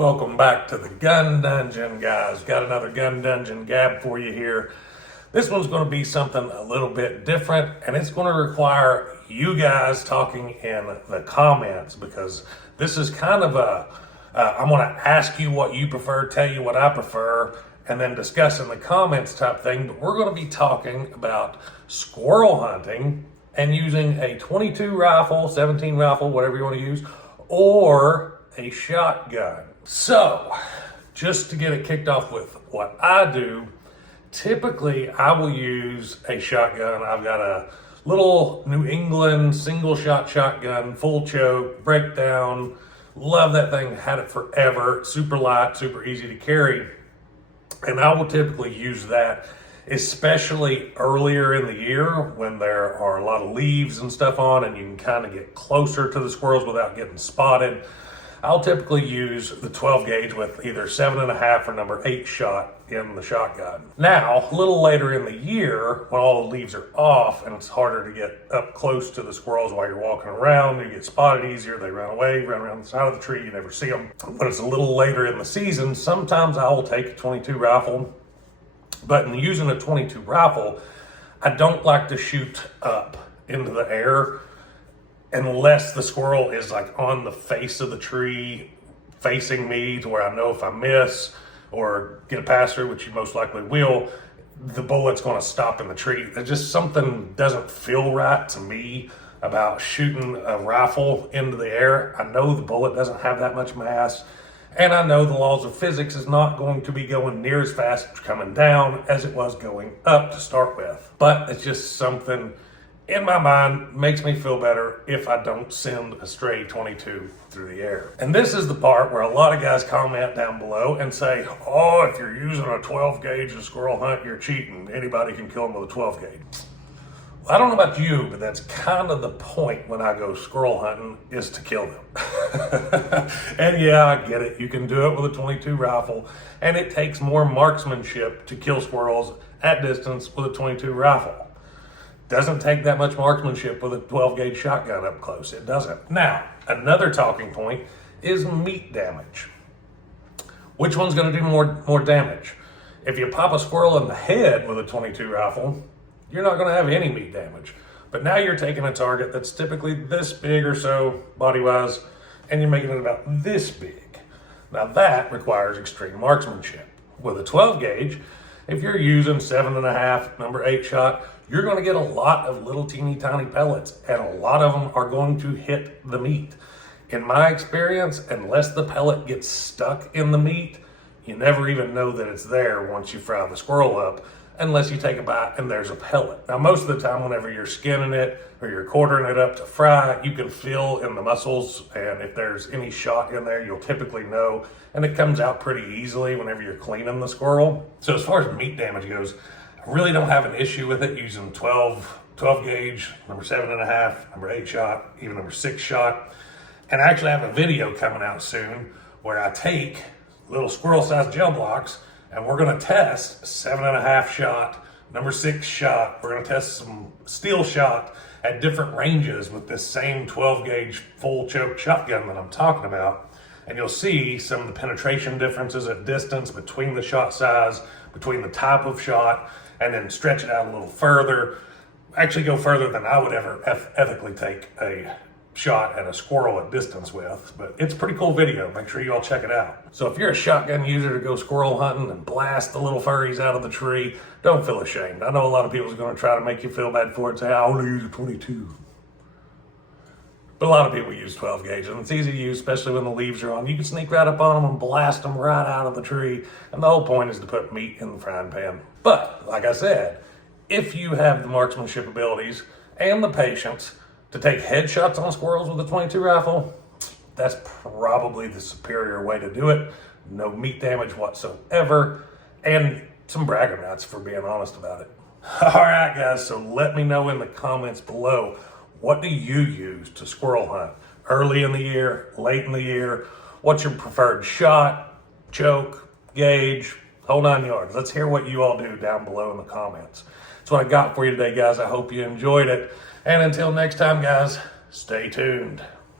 Welcome back to the Gun Dungeon, guys. Got another Gun Dungeon gab for you here. This one's going to be something a little bit different, and it's going to require you guys talking in the comments, because this is kind of I'm going to ask you what you prefer, tell you what I prefer, and then discuss in the comments type thing. But we're going to be talking about squirrel hunting and using a 22 rifle, 17 rifle, whatever you want to use, or a shotgun. So, just to get it kicked off with what I do, typically I will use a shotgun. I've got a little New England single shot shotgun, full choke, breakdown. Love that thing, had it forever. Super light, super easy to carry. And I will typically use that, especially earlier in the year when there are a lot of leaves and stuff on and you can kind of get closer to the squirrels without getting spotted. I'll typically use the 12 gauge with either 7.5 or number 8 shot in the shotgun. Now, a little later in the year, when all the leaves are off and it's harder to get up close to the squirrels while you're walking around, you get spotted easier, they run away, run around the side of the tree, you never see them. When it's a little later in the season, sometimes I will take a 22 rifle, but in using a 22 rifle, I don't like to shoot up into the air unless the squirrel is like on the face of the tree facing me, to where I know if I miss or get a pass through, which you most likely will, the bullet's going to stop in the tree. There's just something doesn't feel right to me about shooting a rifle into the air. I know the bullet doesn't have that much mass, and I know the laws of physics is not going to be going near as fast coming down as it was going up to start with. But it's just something in my mind makes me feel better if I don't send a stray 22 through the air. And this is the part where a lot of guys comment down below and say, oh, if you're using a 12 gauge to squirrel hunt, you're cheating. Anybody can kill them with a 12 gauge. Well, I don't know about you, but that's kind of the point when I go squirrel hunting, is to kill them. And yeah, I get it. You can do it with a 22 rifle, and it takes more marksmanship to kill squirrels at distance with a 22 rifle. Doesn't take that much marksmanship with a 12 gauge shotgun up close. It doesn't. Now, another talking point is meat damage. Which one's going to do more damage? If you pop a squirrel in the head with a 22 rifle, you're not going to have any meat damage. But now you're taking a target that's typically this big or so body-wise, and you're making it about this big. Now that requires extreme marksmanship. With a 12 gauge, if you're using 7.5, number 8 shot, you're going to get a lot of little teeny tiny pellets, and a lot of them are going to hit the meat. In my experience, unless the pellet gets stuck in the meat, you never even know that it's there once you fry the squirrel up, unless you take a bite and there's a pellet. Now, most of the time, whenever you're skinning it or you're quartering it up to fry, you can feel in the muscles, and if there's any shot in there, you'll typically know, and it comes out pretty easily whenever you're cleaning the squirrel. So as far as meat damage goes, I really don't have an issue with it using 12 gauge, number 7.5, number 8 shot, even number 6 shot. And I actually have a video coming out soon where I take little squirrel sized gel blocks and we're going to test 7.5 shot, number 6 shot. We're going to test some steel shot at different ranges with this same 12 gauge full choke shotgun that I'm talking about. And you'll see some of the penetration differences at distance between the shot size, between the type of shot, and then stretch it out a little further. Actually go further than I would ever ethically take a shot at a squirrel at distance with. But it's a pretty cool video. Make sure you all check it out. So if you're a shotgun user to go squirrel hunting and blast the little furries out of the tree, don't feel ashamed. I know a lot of people are going to try to make you feel bad for it and say, I only use a 22. But a lot of people use 12 gauge, and it's easy to use, especially when the leaves are on. You can sneak right up on them and blast them right out of the tree. And the whole point is to put meat in the frying pan. But, like I said, if you have the marksmanship abilities and the patience to take headshots on squirrels with a 22 rifle, that's probably the superior way to do it. No meat damage whatsoever, and some bragger nuts, for being honest about it. All right, guys, so let me know in the comments below, what do you use to squirrel hunt? Early in the year, late in the year? What's your preferred shot, choke, gauge, whole 9 yards? Let's hear what you all do down below in the comments. That's what I got for you today, guys. I hope you enjoyed it. And until next time, guys, stay tuned.